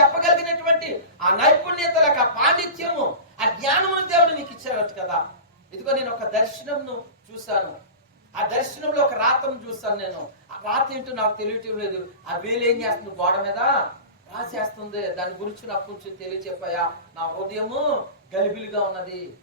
చెప్పగలిగినటువంటి ఆ నైపుణ్యతలకు ఆ పాండిత్యము ఆ జ్ఞానమును దేవుడు నీకు ఇచ్చాడు కదా. ఇదిగో నేను ఒక దర్శనంను చూశాను. ఆ దర్శనంలో ఒక రాతను చూస్తాను నేను. ఆ రాత ఏంటో నాకు తెలియటం లేదు. ఆ ఏం చేస్తుంది? గోడ మీద రాసేస్తుంది. దాని గురించి నాకు కొంచెం తెలియచెప్పాయా? నా హృదయము గలిబిలిగా ఉన్నది.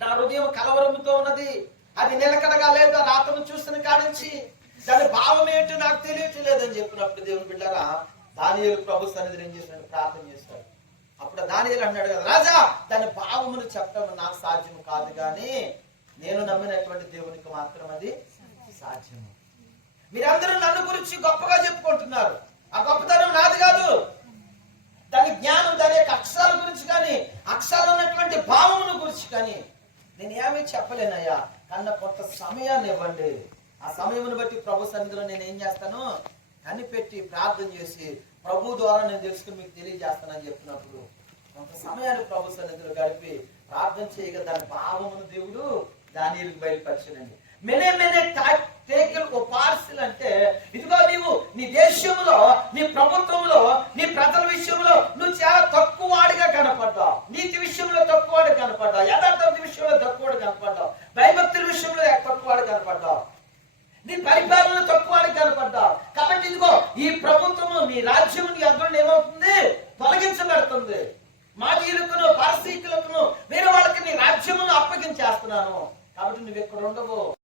నా హృదయం కలవరముతో ఉన్నది. అది నిలకడగా లేదు. రాతను చూసిన కాడించి దాని భావం ఏంటో నాకు తెలియట్లేదని చెప్పినప్పుడు దేవుని బిడ్డారా దానియలు ప్రభు సన్నిధిని ఏం చేసినాడు ప్రార్థన చేస్తాడు. అప్పుడు దానియలు అన్నాడు కదా రాజా దాని భావమును చెప్పడం నాకు సాధ్యం కాదు కానీ నేను నమ్మినటువంటి దేవునికి మాత్రం అది సాధ్యము. మీరందరూ నన్ను గురించి గొప్పగా చెప్పుకుంటున్నారు. ఆ గొప్పతనం నాది కాదు. దాని జ్ఞానం దాని యొక్క అక్షరాల గురించి కానీ అక్షరాలు ఉన్నటువంటి భావమును గురించి కానీ నేను ఏమీ చెప్పలేనయ్యా. కన్నా కొంత సమయాన్ని ఇవ్వండి. ఆ సమయమును బట్టి ప్రభు సన్నిధిలో నేను ఏం చేస్తాను? కనిపెట్టి ప్రార్థన చేసి ప్రభు ద్వారా నేను తెలుసుకుని మీకు తెలియజేస్తానని చెప్పినప్పుడు కొంత సమయాన్ని ప్రభు సన్నిధిలో గడిపి ప్రార్థన చేయగా దాని భావమును దేవుడు దాని బయలుపరచనండి మెనే మెనే టేకిల్ ఓ పార్సిల్ అంటే ఇదిగో నీవు నీ దేశంలో నీ ప్రభుత్వంలో నీ ప్రజల విషయంలో నువ్వు చాలా తక్కువ వాడిగా కనపడ్డావు. నీతి విషయంలో తక్కువ వాడిగా కనపడ్డావు యథార్థ విషయంలో తక్కువ వాడిగా కనపడ్డావు భయభక్తుల విషయంలో తక్కువ వాడిగా కనపడ్డావు నీ పరిపాలన తక్కువ వాడిగా కనపడ్డావు కాబట్టి ఇదిగో ఈ ప్రభుత్వము నీ రాజ్యము నీ అర్థం ఏమవుతుంది? తొలగించబడుతుంది. మాజీలకును పారసీకులకును వేరే వాళ్ళకి నీ రాజ్యమును అప్పగించేస్తున్నాను. కాబట్టి నువ్వు ఇక్కడ ఉండవు.